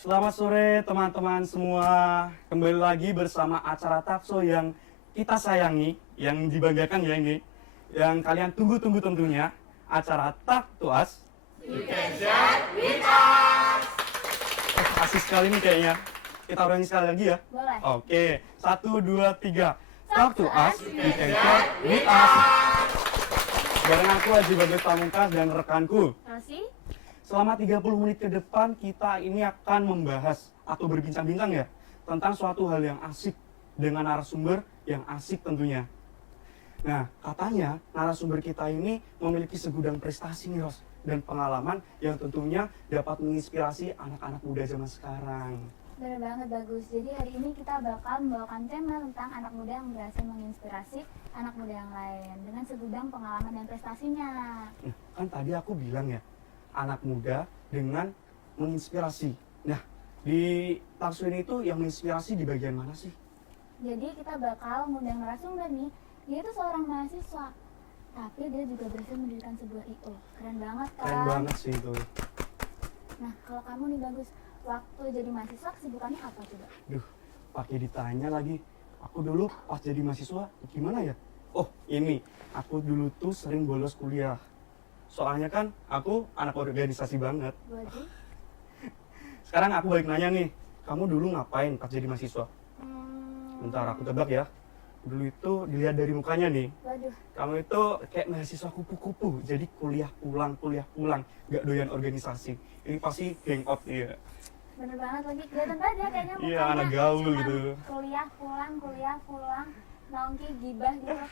Selamat sore teman-teman semua. Kembali lagi bersama acara Talkshow yang kita sayangi, yang dibanggakan ya ini, yang kalian tunggu-tunggu tentunya, acara Talk to Us. You can share with us. Asik sekali nih kayaknya. Kita ulangi sekali lagi ya. Boleh. Oke, 1, 2, 3. Talk to Us, you can share with us. Bareng aku Haji Bagus Pamungkas dan rekanku. Rosi, Selama 30 menit ke depan kita ini akan membahas atau berbincang-bincang ya tentang suatu hal yang asik dengan narasumber yang asik tentunya. Nah, katanya narasumber kita ini memiliki segudang prestasi nih Ros dan pengalaman yang tentunya dapat menginspirasi anak-anak muda zaman sekarang. benar banget bagus. Jadi hari ini kita bakal membawakan tema tentang anak muda yang berhasil menginspirasi anak muda yang lain dengan segudang pengalaman dan prestasinya. Kan tadi aku bilang ya, anak muda dengan menginspirasi. Nah, di Talkshow ini tuh yang menginspirasi di bagian mana sih? Jadi kita bakal ngundang narasumber nih. Dia itu seorang mahasiswa, tapi dia juga berhasil mendirikan sebuah IO. Keren banget kan? Keren banget sih itu. Nah, kalau kamu nih bagus, waktu jadi mahasiswa kesibukannya apa coba? Duh, pakai ditanya lagi. Aku dulu pas jadi mahasiswa gimana ya? Oh, ini. Aku dulu tuh sering bolos kuliah. Soalnya kan aku anak organisasi banget. Waduh. Sekarang aku balik nanya nih, kamu dulu ngapain pas jadi mahasiswa? Bentar aku tebak ya. Dulu itu dilihat dari mukanya nih, Waduh. kamu itu kayak mahasiswa kupu-kupu. Jadi kuliah pulang, gak doyan organisasi. Ini pasti hangout ya. Bener banget lagi, kelihatan banget ya kayaknya mukanya. Iya, anak gaul cuman gitu. Kuliah pulang, nongki, gibah gitu.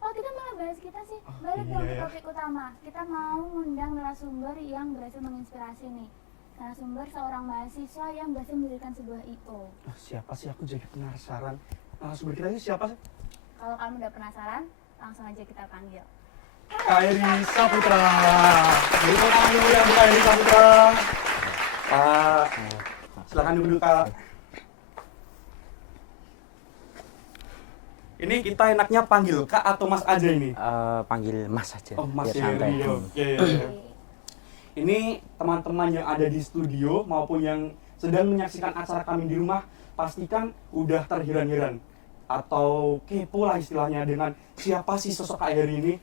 Oh kita malah bahas kita sih, balik dong ke iya ya. topik utama. Kita mau ngundang narasumber yang berhasil menginspirasi nih. Narasumber seorang mahasiswa yang berhasil mendirikan sebuah IO. Siapa sih, aku jadi penasaran. Narasumber kita ini siapa sih? Kalau kamu udah penasaran, langsung aja kita panggil. Kak Eri Saputra. Jadi tangan dulu ya Kak Eri Saputra. Pak, silakan duduk Kak. Ini kita enaknya panggil Kak atau Mas aja ini? Panggil Mas aja. Oh, Mas biar santai. Eri. Oke. Ini teman-teman yang ada di studio maupun yang sedang menyaksikan acara kami di rumah, pastikan udah terheran-heran atau kepo lah istilahnya dengan siapa sih sosok Kak Eri ini.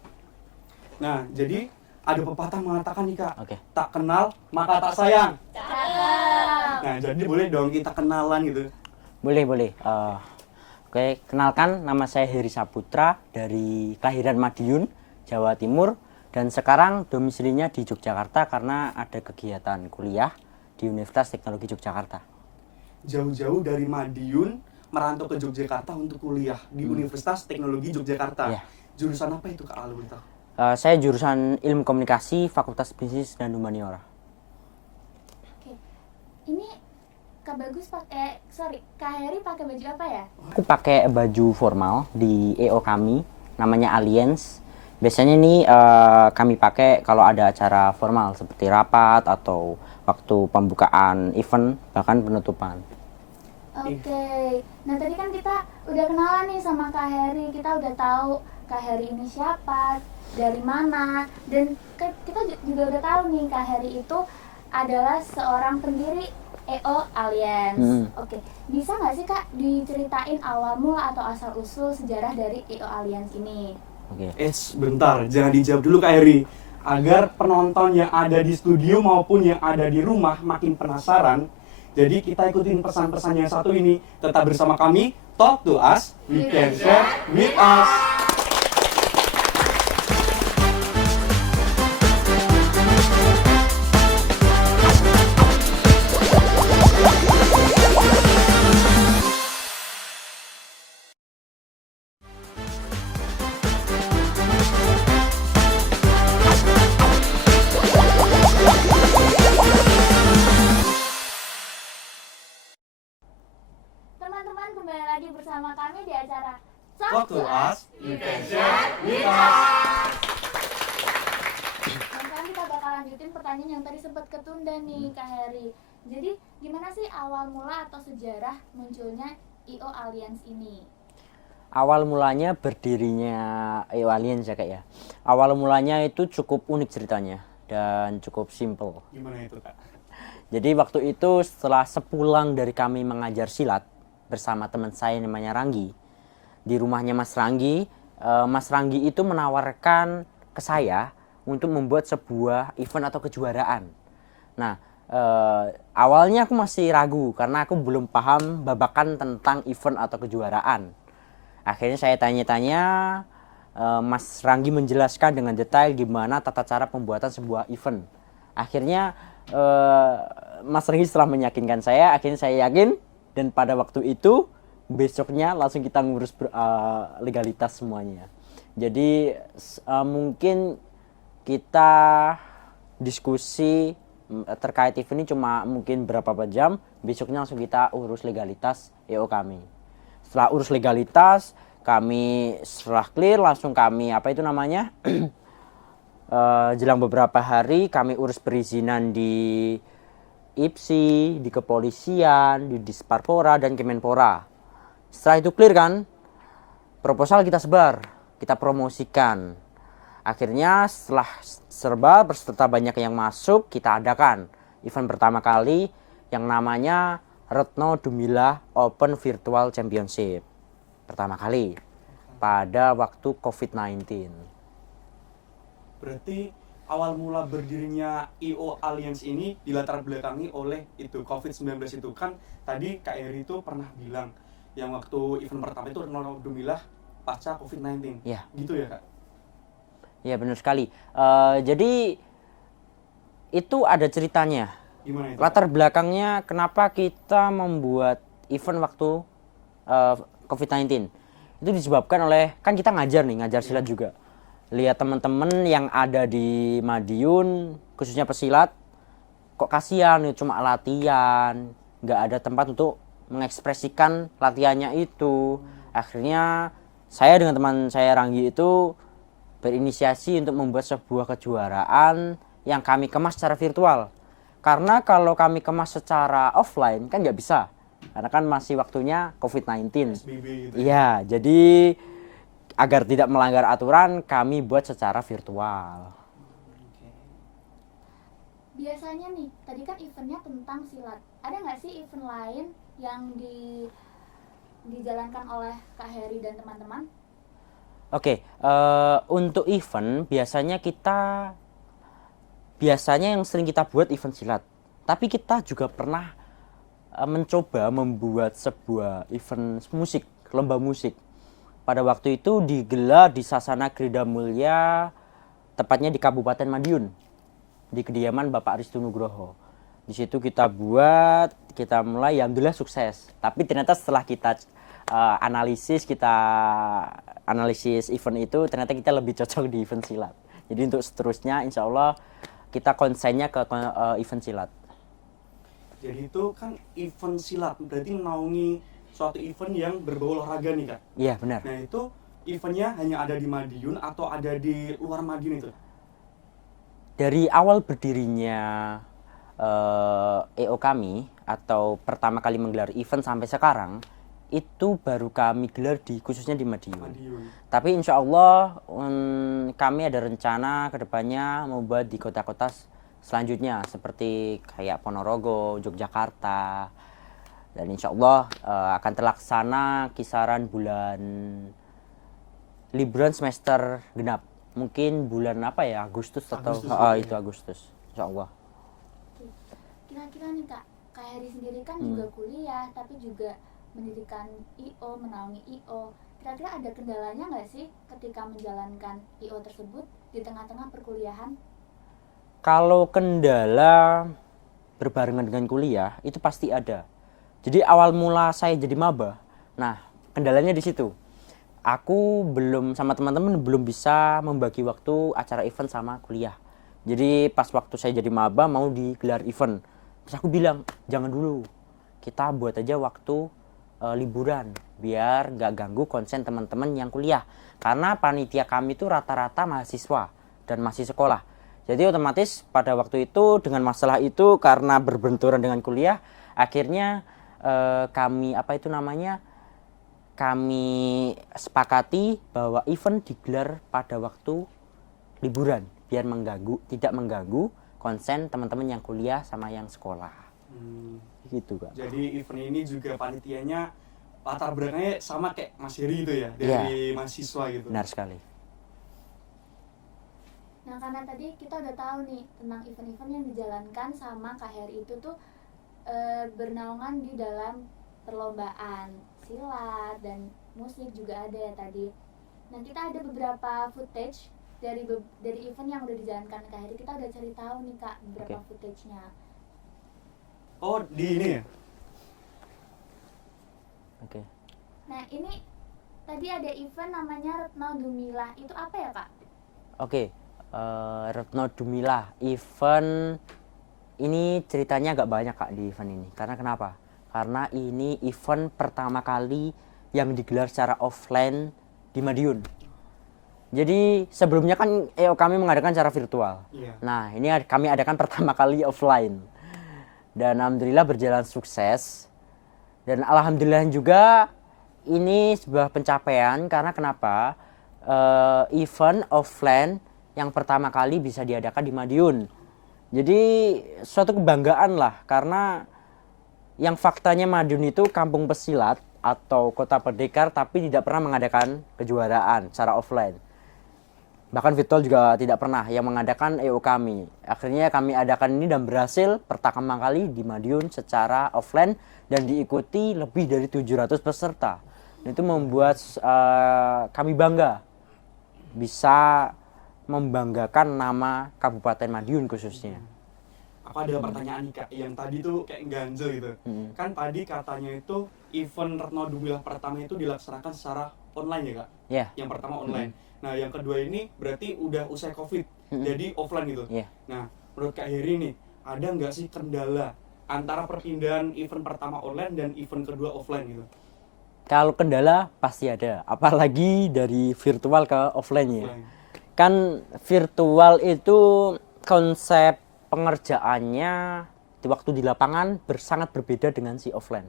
Nah, jadi ada pepatah mengatakan nih Kak, Oke. tak kenal maka tak sayang. Cakep. Nah, jadi boleh dong kita kenalan gitu. Boleh. Oke, kenalkan nama saya Heri Saputra dari kelahiran Madiun, Jawa Timur, dan sekarang domisilinya di Yogyakarta karena ada kegiatan kuliah di Universitas Teknologi Yogyakarta. Jauh-jauh dari Madiun merantau ke Yogyakarta untuk kuliah di Universitas Teknologi Yogyakarta. Iya. Jurusan apa itu Kak Alu kita? Saya jurusan Ilmu Komunikasi, Fakultas Bisnis dan Humaniora. Oke, ini Kak Bagus Kak Heri pakai baju apa ya? Aku pakai baju formal di EO kami, namanya Alliance. Biasanya ini kami pakai kalau ada acara formal seperti rapat atau waktu pembukaan event, bahkan penutupan. Oke, nah tadi kan kita udah kenalan nih sama Kak Heri, kita udah tahu Kak Heri ini siapa, dari mana, dan kita juga udah tahu nih Kak Heri itu adalah seorang pendiri EO Alliance. Oke, bisa nggak sih Kak diceritain awal mula atau asal usul sejarah dari EO Alliance ini? Oke. Bentar, jangan dijawab dulu Kak Eri. Agar penonton yang ada di studio maupun yang ada di rumah makin penasaran, jadi kita ikutin pesan-pesan yang satu ini. Tetap bersama kami, Talk to Us, we can share with us. bersama kami di acara Talk to Us, Invention with us. Dan sekarang kita bakal lanjutin pertanyaan yang tadi sempat ketunda nih Kak Heri. Jadi gimana sih awal mula atau sejarah munculnya IO Alliance ini? Awal mulanya berdirinya EO Alliance ya Kak ya. Awal mulanya itu cukup unik ceritanya dan cukup simple. Gimana itu Kak? Jadi waktu itu setelah sepulang dari kami mengajar silat bersama teman saya namanya Ranggi, di rumahnya Mas Ranggi, Mas Ranggi itu menawarkan ke saya untuk membuat sebuah event atau kejuaraan. Nah, awalnya aku masih ragu karena aku belum paham babakan tentang event atau kejuaraan. Akhirnya saya tanya-tanya, Mas Ranggi menjelaskan dengan detail gimana tata cara pembuatan sebuah event. Akhirnya Mas Ranggi setelah meyakinkan saya, akhirnya saya yakin, dan pada waktu itu besoknya langsung kita ngurus legalitas semuanya. Jadi mungkin kita diskusi terkait event ini cuma mungkin berapa jam, besoknya langsung kita urus legalitas EO kami. Setelah urus legalitas, kami setelah clear langsung kami jelang beberapa hari kami urus perizinan di IPSI, di kepolisian, di Disparpora dan Kemenpora. Setelah itu clear kan, proposal kita sebar, kita promosikan. Akhirnya setelah serba peserta banyak yang masuk, kita adakan event pertama kali yang namanya Retno Dumilah Open Virtual Championship. Pertama kali pada waktu COVID-19. Berarti awal mula berdirinya IO Alliance ini dilatar belakangi oleh itu COVID-19 itu kan tadi Kak Heri itu pernah bilang yang waktu event pertama itu Retno Dumilah pasca COVID-19. Ya. Gitu ya Kak? Ya benar sekali. Jadi itu ada ceritanya. Gimana itu? Latar belakangnya kenapa kita membuat event waktu COVID-19 itu disebabkan oleh, kan kita ngajar silat juga. Lihat teman-teman yang ada di Madiun khususnya pesilat, kok kasihan cuma latihan, nggak ada tempat untuk mengekspresikan latihannya itu. Akhirnya saya dengan teman saya Ranggi itu berinisiasi untuk membuat sebuah kejuaraan yang kami kemas secara virtual. Karena kalau kami kemas secara offline kan nggak bisa, karena kan masih waktunya COVID-19. SBB gitu. Iya, jadi agar tidak melanggar aturan kami buat secara virtual. Biasanya nih, tadi kan eventnya tentang silat. Ada nggak sih event lain yang dijalankan oleh Kak Heri dan teman-teman? Oke, untuk event biasanya yang sering kita buat event silat. Tapi kita juga pernah mencoba membuat sebuah event musik, lomba musik. Pada waktu itu digelar di Sasana Krida Mulya, tepatnya di Kabupaten Madiun, di kediaman Bapak Aristo Nugroho. Di situ kita mulai, alhamdulillah sukses. Tapi ternyata setelah kita analisis event itu, ternyata kita lebih cocok di event silat. Jadi untuk seterusnya insya Allah kita konsennya ke event silat. Jadi itu kan event silat, berarti menaungi suatu event yang berbau olahraga nih Kak? Iya benar. Nah itu eventnya hanya ada di Madiun atau ada di luar Madiun itu? Dari awal berdirinya EO kami atau pertama kali menggelar event sampai sekarang, itu baru kami gelar khususnya di Madiun. Tapi insya Allah kami ada rencana kedepannya membuat di kota-kota selanjutnya seperti kayak Ponorogo, Yogyakarta, dan insya Allah akan terlaksana kisaran bulan liburan semester genap, mungkin bulan Agustus atau itu Agustus, insya Allah. Kira-kira nih Kak Heri sendiri kan juga kuliah tapi juga mendirikan IO, menaungi IO. Kira-kira ada kendalanya nggak sih ketika menjalankan IO tersebut di tengah-tengah perkuliahan? Kalau kendala berbarengan dengan kuliah itu pasti ada. Jadi awal mula saya jadi maba, nah kendalanya di situ. Aku sama teman-teman belum bisa membagi waktu acara event sama kuliah. Jadi pas waktu saya jadi maba mau digelar event, terus aku bilang jangan dulu, kita buat aja waktu liburan biar nggak ganggu konsen teman-teman yang kuliah. Karena panitia kami itu rata-rata mahasiswa dan masih sekolah. Jadi otomatis pada waktu itu dengan masalah itu karena berbenturan dengan kuliah, akhirnya kami sepakati bahwa event digelar pada waktu liburan biar tidak mengganggu konsen teman-teman yang kuliah sama yang sekolah. Gitu, Kak. Jadi event ini juga panitianya latar belakangnya sama kayak Mas Heri gitu ya, dari mahasiswa gitu. Benar sekali. Nah, karena tadi kita udah tahu nih tentang event-event yang dijalankan sama Kak Heri itu tuh bernaungan di dalam perlombaan silat dan musik juga ada ya tadi. Nah, kita ada beberapa footage dari event yang udah dijalankan Kak Heri. Kita udah cari tahu nih Kak beberapa footage-nya. Oh, di ini ya? Oke. Nah, ini tadi ada event namanya Retno Dumilah. Itu apa ya, Kak? Oke. Retno Dumilah event ini ceritanya agak banyak, Kak, di event ini. Karena kenapa? Karena ini event pertama kali yang digelar secara offline di Madiun. Jadi sebelumnya kan kami mengadakan secara virtual. Iya. Nah, ini kami adakan pertama kali offline. Dan alhamdulillah berjalan sukses. Dan alhamdulillah juga ini sebuah pencapaian karena kenapa? Event offline yang pertama kali bisa diadakan di Madiun. Jadi suatu kebanggaan lah karena yang faktanya Madiun itu kampung pesilat atau kota pendekar tapi tidak pernah mengadakan kejuaraan secara offline. Bahkan virtual juga tidak pernah yang mengadakan kami. Akhirnya kami adakan ini dan berhasil pertama kali di Madiun secara offline dan diikuti lebih dari 700 peserta. Itu membuat kami bangga bisa membanggakan nama Kabupaten Madiun khususnya. Aku ada pertanyaan nih Kak, yang tadi tuh kayak ganjel gitu. Kan tadi katanya itu event Retno Dumilah pertama itu dilaksanakan secara online ya Kak? Iya. Yang pertama online. Nah yang kedua ini berarti udah usai COVID, jadi offline gitu. Iya. Nah menurut Kak Heri nih, ada nggak sih kendala antara perpindahan event pertama online dan event kedua offline gitu? Kalau kendala pasti ada, apalagi dari virtual ke offline ya. Offline. Kan virtual itu konsep pengerjaannya di waktu di lapangan sangat berbeda dengan si offline.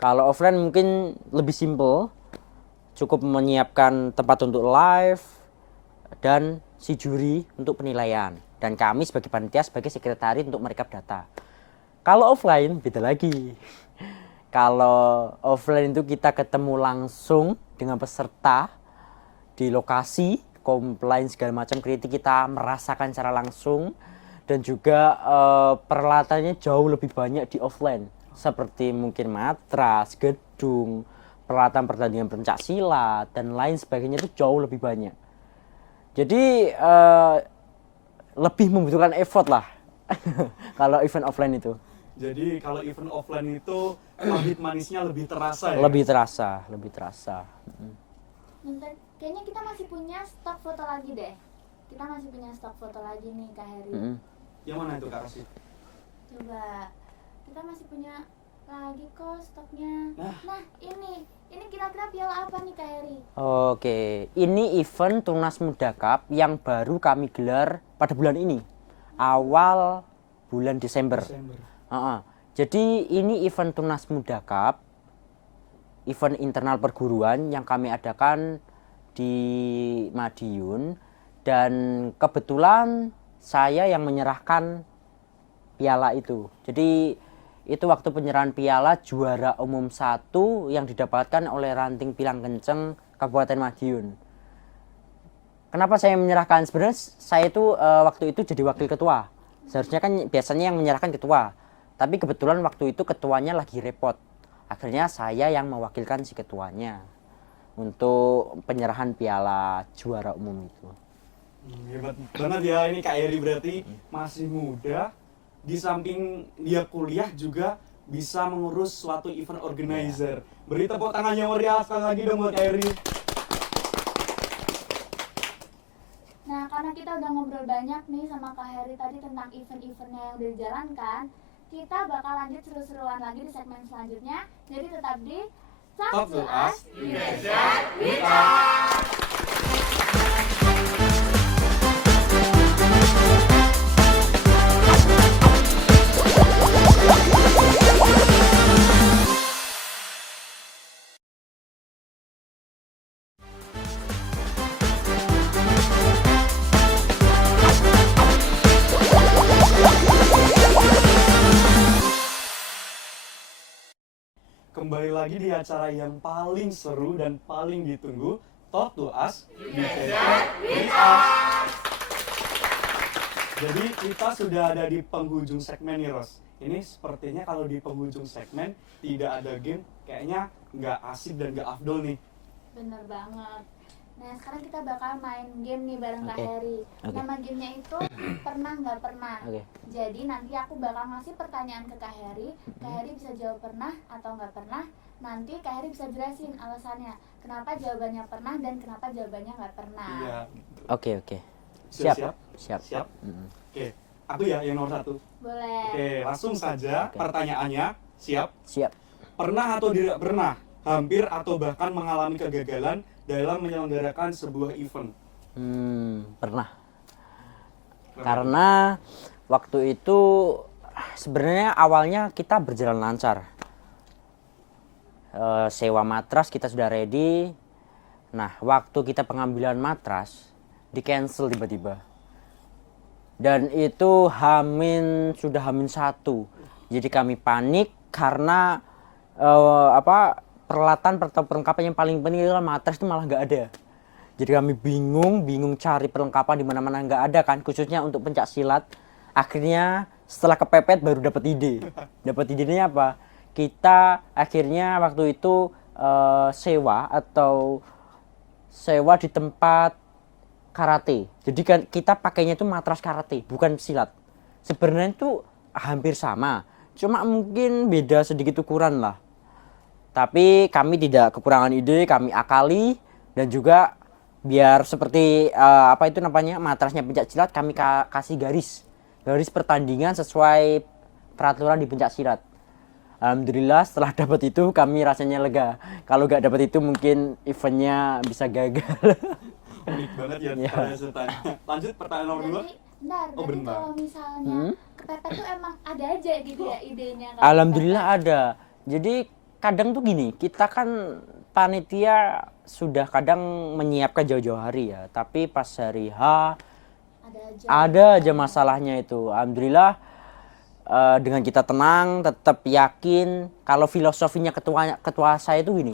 Kalau offline mungkin lebih simple, cukup menyiapkan tempat untuk live dan si juri untuk penilaian. Dan kami sebagai panitia sebagai sekretari untuk merekap data. Kalau offline beda lagi. Kalau offline itu kita ketemu langsung dengan peserta di lokasi, komplain segala macam kritik kita merasakan secara langsung dan juga peralatannya jauh lebih banyak di offline seperti mungkin matras, gedung, peralatan pertandingan pencak silat dan lain sebagainya itu jauh lebih banyak. Jadi lebih membutuhkan effort lah kalau event offline itu. Jadi kalau event offline itu pahit manisnya lebih terasa ya? Lebih terasa. Kayaknya kita masih punya stok foto lagi deh. Kita masih punya stok foto lagi nih Kak Heri. Yang mana itu Kak Rasi? Coba. Kita masih punya lagi kok stoknya. Nah, ini kira-kira piala apa nih Kak Heri? Oke, ini event Tunas Muda Cup yang baru kami gelar pada bulan ini. Awal bulan Desember. Jadi ini event Tunas Muda Cup, event internal perguruan yang kami adakan di Madiun dan kebetulan saya yang menyerahkan piala itu. Jadi itu waktu penyerahan piala juara umum 1 yang didapatkan oleh Ranting Pilang Kenceng Kabupaten Madiun. Kenapa saya menyerahkan? Sebenarnya saya itu waktu itu jadi wakil ketua. Seharusnya kan biasanya yang menyerahkan ketua. Tapi kebetulan waktu itu ketuanya lagi repot. Akhirnya saya yang mewakilkan si ketuanya untuk penyerahan piala juara umum itu. Hebat banget ya ini Kak Heri, berarti masih muda. Di samping dia kuliah juga bisa mengurus suatu event organizer. Beri tepuk tangan yang meriah sekali lagi dong buat Kak Heri. Nah, karena kita udah ngobrol banyak nih sama Kak Heri tadi tentang event-eventnya yang udah dijalankan, kita bakal lanjut seru-seruan lagi di segmen selanjutnya. Jadi tetap di Talk to us. Kembali lagi di acara yang paling seru dan paling ditunggu, Talk to Us di Gadget with Us. Jadi kita sudah ada di penghujung segmen nih, Ros. Ini sepertinya kalau di penghujung segmen tidak ada game, kayaknya nggak asik dan nggak afdol nih. Bener banget. Nah, sekarang kita bakal main game nih bareng Kak Oke. Heri. Oke. Nama gamenya itu pernah nggak pernah. Oke. Jadi nanti aku bakal ngasih pertanyaan ke Kak Heri. Kak Heri bisa jawab pernah atau nggak pernah. Nanti Kak Heri bisa jelasin alasannya. Kenapa jawabannya pernah dan kenapa jawabannya nggak pernah. Iya. Oke. Sudah Siap. siap? Siap. Siap. Mm-mm. Oke. Aku ya yang nomor 1. Boleh. Oke, langsung saja Oke. pertanyaannya. Siap? Siap. Pernah atau tidak pernah hampir atau bahkan mengalami kegagalan dalam menyelenggarakan sebuah event? Pernah. Karena waktu itu sebenarnya awalnya kita berjalan lancar. Sewa matras kita sudah ready. Nah, waktu kita pengambilan matras di cancel tiba-tiba. Dan itu sudah hamin 1. Jadi kami panik karena peralatan atau perlengkapan yang paling penting adalah matras itu malah nggak ada. Jadi kami bingung cari perlengkapan di mana-mana nggak ada kan, khususnya untuk pencak silat. Akhirnya setelah kepepet baru dapat ide. Dapat idenya apa? Kita akhirnya waktu itu sewa di tempat karate. Jadi kan kita pakainya itu matras karate, bukan silat. Sebenarnya itu hampir sama, cuma mungkin beda sedikit ukuran lah. Tapi kami tidak kekurangan ide, kami akali dan juga biar seperti matrasnya pencak silat, kami kasih garis pertandingan sesuai peraturan di pencak silat. Alhamdulillah setelah dapat itu kami rasanya lega. Kalau nggak dapat itu mungkin eventnya bisa gagal. Unik banget ya Iya. ceritanya. Lanjut pertanyaan nomor 2. Berarti, bentar, Oh, berarti bentar. kalau misalnya kepepet tuh emang ada aja gitu ya idenya. kalau Alhamdulillah kepepet. ada. Jadi kadang tuh gini, kita kan panitia sudah kadang menyiapkan jauh-jauh hari ya, tapi pas hari H ada aja masalahnya itu. Alhamdulillah dengan kita tenang, tetap yakin. Kalau filosofinya ketua saya itu gini,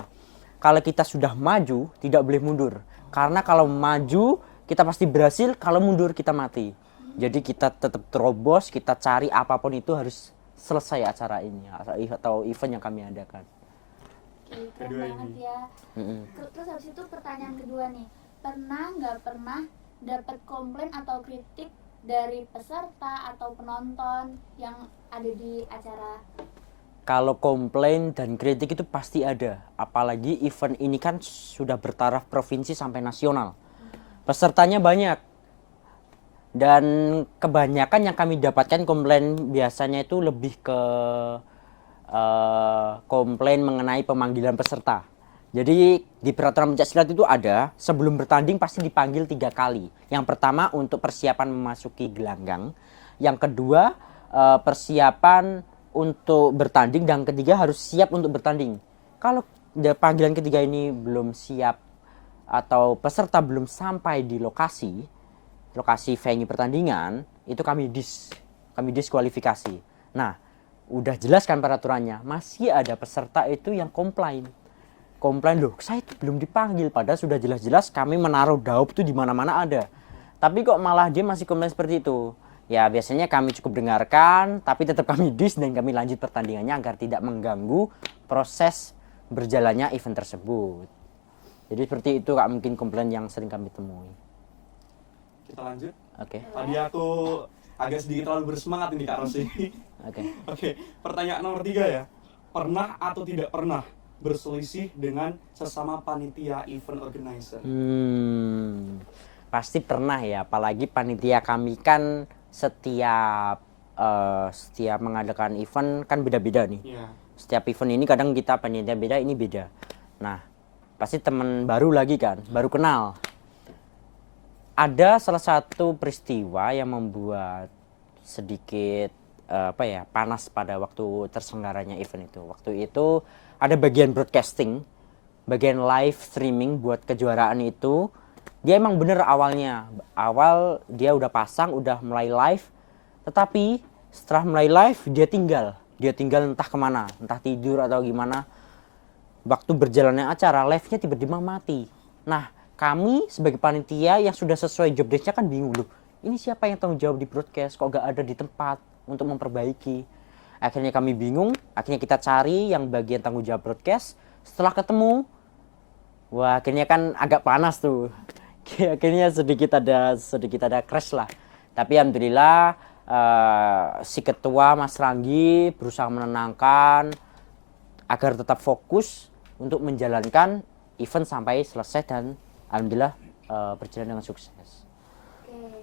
kalau kita sudah maju tidak boleh mundur, karena kalau maju kita pasti berhasil, kalau mundur kita mati. Jadi kita tetap terobos, kita cari apapun itu harus selesai acara ini atau event yang kami adakan. Oke, keren Kedua banget ini. ya. Mm-mm. Terus habis itu pertanyaan kedua nih, pernah nggak pernah dapat komplain atau kritik dari peserta atau penonton yang ada di acara? Kalau komplain dan kritik itu pasti ada, apalagi event ini kan sudah bertaraf provinsi sampai nasional. Pesertanya banyak. Dan kebanyakan yang kami dapatkan komplain biasanya itu lebih ke komplain mengenai pemanggilan peserta. Jadi di peraturan pencak silat itu ada, sebelum bertanding pasti dipanggil 3 kali. Yang pertama untuk persiapan memasuki gelanggang, yang kedua persiapan untuk bertanding, dan ketiga harus siap untuk bertanding. Kalau panggilan ketiga ini belum siap atau peserta belum sampai di lokasi venue pertandingan, itu kami diskualifikasi. Nah, udah jelas kan peraturannya, masih ada peserta itu yang komplain loh, saya itu belum dipanggil, padahal sudah jelas-jelas kami menaruh daup itu di mana-mana ada. Tapi kok malah dia masih komplain seperti itu. Ya biasanya kami cukup dengarkan, tapi tetap kami dan kami lanjut pertandingannya agar tidak mengganggu proses berjalannya event tersebut. Jadi seperti itu Kak, mungkin komplain yang sering kami temui. Kita lanjut. Oke. Tadi aku agak sedikit terlalu bersemangat ini Kak Rosi. Oke. Oke, pertanyaan nomor 3 ya. Pernah atau tidak pernah berselisih dengan sesama panitia event organizer? Pasti pernah ya, apalagi panitia kami kan setiap mengadakan event kan beda-beda nih. Iya. Setiap event ini kadang kita panitia beda, ini beda. Nah, pasti teman baru lagi kan, baru kenal. Ada salah satu peristiwa yang membuat sedikit panas pada waktu terselenggaranya event itu. Waktu itu ada bagian broadcasting, bagian live streaming buat kejuaraan itu. Dia emang bener awal dia udah pasang, udah mulai live, tetapi setelah mulai live dia tinggal entah kemana, entah tidur atau gimana. Waktu berjalannya acara, live-nya tiba-tiba mati. Nah, kami sebagai panitia yang sudah sesuai job desk-nya kan bingung loh. Ini siapa yang tanggung jawab di broadcast, kok gak ada di tempat untuk memperbaiki. Akhirnya kami bingung, akhirnya kita cari yang bagian tanggung jawab broadcast. Setelah ketemu, wah akhirnya kan agak panas tuh. Akhirnya sedikit ada crash lah. Tapi alhamdulillah si ketua Mas Ranggi berusaha menenangkan agar tetap fokus untuk menjalankan event sampai selesai dan alhamdulillah berjalan dengan sukses. Oke,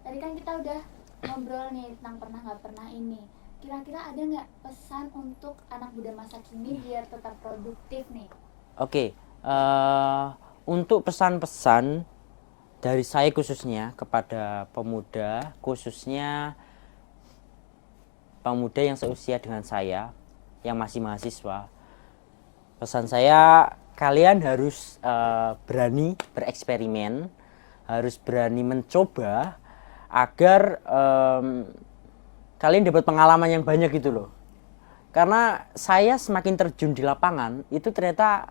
tadi kan kita udah ngobrol nih tentang pernah nggak pernah ini. Kira-kira ada nggak pesan untuk anak muda masa kini biar tetap produktif nih? Oke, untuk pesan-pesan dari saya khususnya kepada pemuda, khususnya pemuda yang seusia dengan saya, yang masih mahasiswa, pesan saya kalian harus berani bereksperimen, harus berani mencoba agar kalian dapat pengalaman yang banyak gitu loh. Karena saya semakin terjun di lapangan itu ternyata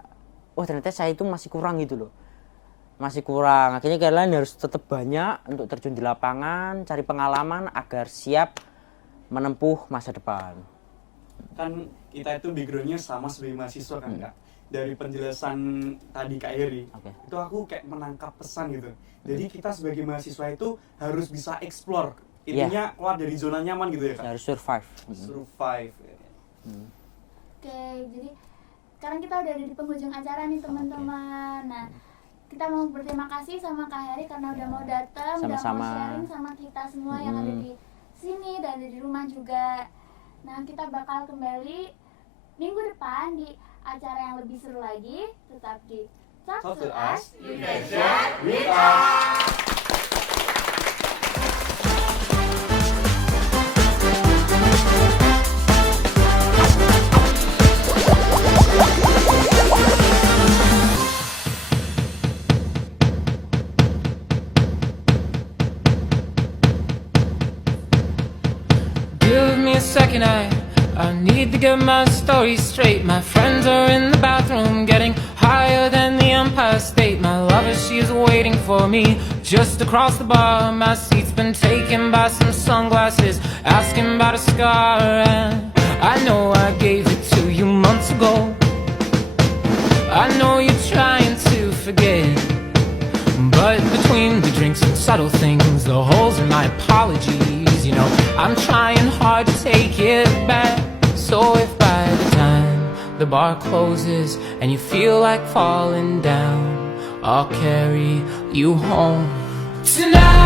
saya itu masih kurang gitu loh. Masih kurang. Akhirnya kalian harus tetap banyak untuk terjun di lapangan, cari pengalaman agar siap menempuh masa depan. Kan kita itu background-nya sama sebagai mahasiswa kan Kak. Dari penjelasan tadi Kak Heri, itu aku kayak menangkap pesan gitu. Jadi kita sebagai mahasiswa itu harus bisa explore. Intinya keluar dari zona nyaman gitu ya Kak. Harus survive. Survive. Oke, jadi sekarang kita udah ada di penghujung acara nih teman-teman. Nah, kita mau berterima kasih sama Kak Heri karena udah mau datang, udah mau sharing sama kita semua yang ada di sini dan ada di rumah juga. Nah, kita bakal kembali minggu depan di acara yang lebih seru lagi. Tetap di Talk to Us, You Can Share With Us. Give me a second, I need to get my story straight. My friends are in the bathroom getting higher than the Empire State. My lover, she's waiting for me just across the bar. My seat's been taken by some sunglasses, asking about a scar. And I know I gave it to you months ago. I know you're trying to forget, but between the drinks and subtle things, the holes in my apologies, you know, I'm trying hard to take it back. So if by the time the bar closes and you feel like falling down, I'll carry you home tonight.